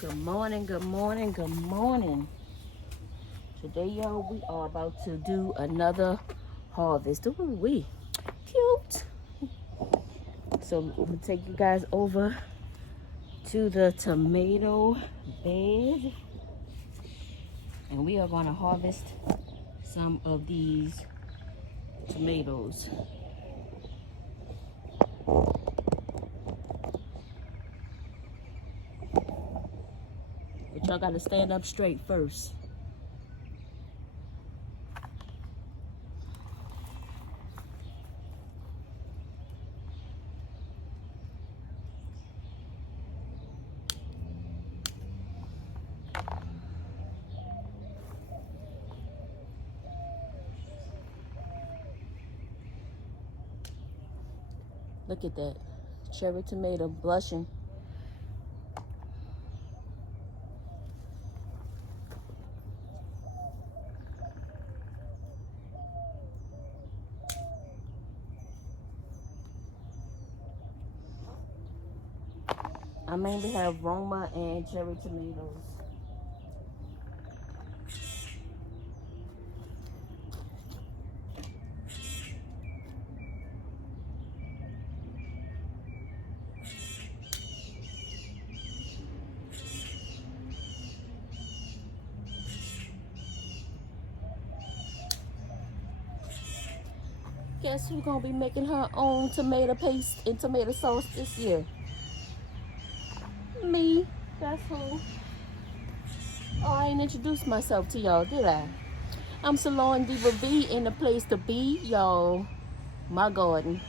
Good morning, good morning, good morning. Today, y'all, we are about to do another harvest. Ooh, we cute. So I'm gonna take you guys over to the tomato bed, and we are gonna harvest some of these tomatoes. But y'all gotta stand up straight first. Look at that cherry tomato blushing. I mainly have Roma and cherry tomatoes. Guess who's gonna be making her own tomato paste and tomato sauce this year? Me. That's who. Oh, I ain't introduced myself to y'all, did I? I'm SalonDivaV, in the place to be, y'all. My garden.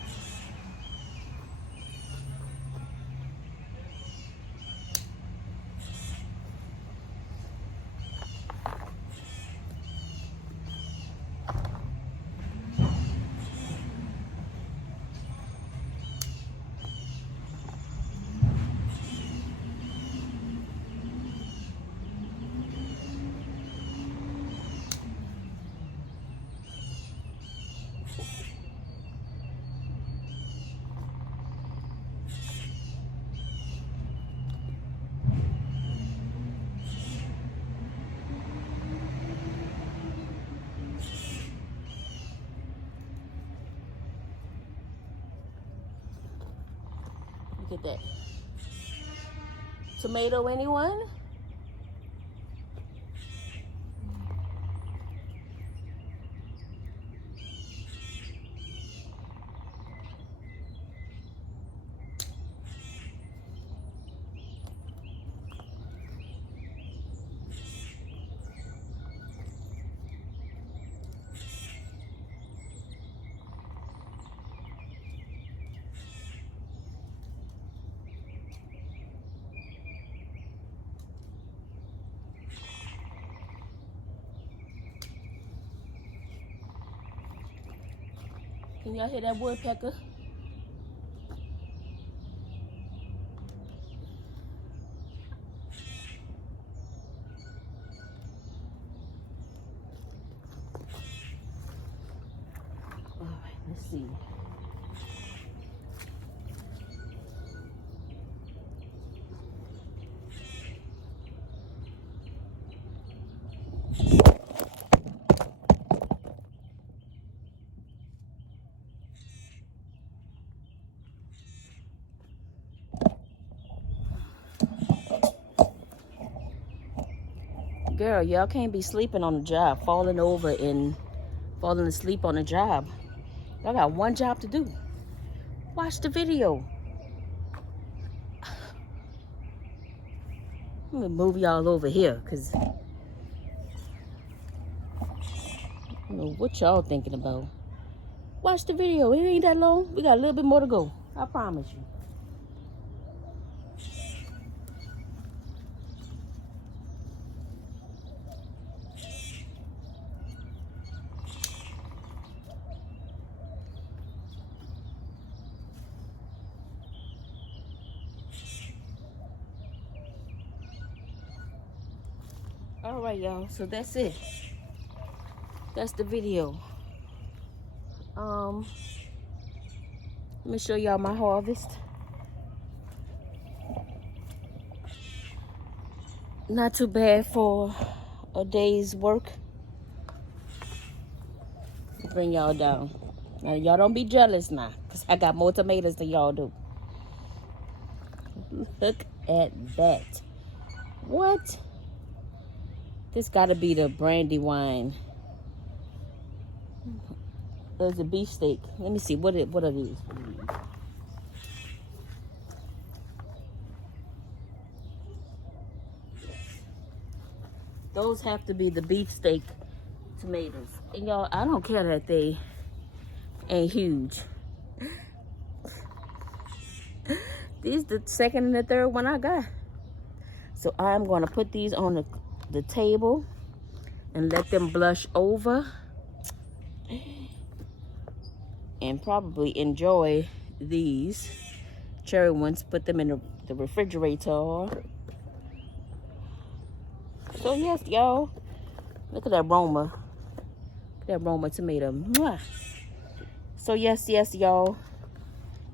Look at that. Tomato, anyone? Can y'all hear that woodpecker? All right, let's see. Girl, y'all can't be sleeping on the job, falling over and falling asleep on the job. Y'all got one job to do. Watch the video. I'm gonna move y'all over here, because I don't know what y'all thinking about. Watch the video. It ain't that long. We got a little bit more to go. I promise you. All right, y'all. So that's it. That's the video. Let me show y'all my harvest. Not too bad for a day's work. Bring y'all down. Now, y'all don't be jealous now, because I got more tomatoes than y'all do. Look at that. What? This got to be the brandy wine. There's a beefsteak. Let me see. What are these? Those have to be the beefsteak tomatoes. And y'all, I don't care that they ain't huge. These the second and the third one I got. So I'm going to put these on the table and let them blush over. And probably enjoy these cherry ones. Put them in the refrigerator. So yes, y'all. Look at that aroma. That aroma tomato. Mwah. So yes, y'all.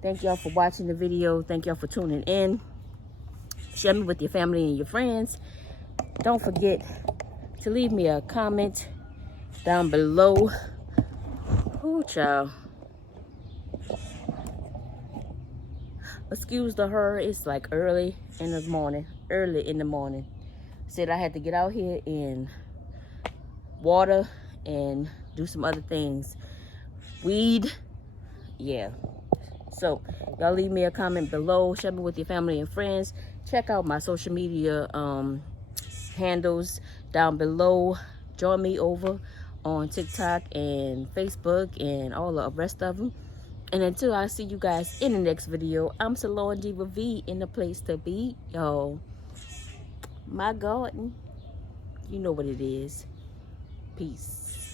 Thank y'all for watching the video. Thank y'all for tuning in. Share me with your family and your friends. Don't forget to leave me a comment down below. Ooh, child. Excuse the her. It's like early in the morning. Said I had to get out here and water and do some other things. Weed. Yeah. So y'all leave me a comment below. Share me with your family and friends. Check out my social media handles down below. Join me over on TikTok and Facebook and all the rest of them. And until I see you guys in the next video, I'm SalonDivaV in the place to be. Yo, my garden, you know what it is. Peace.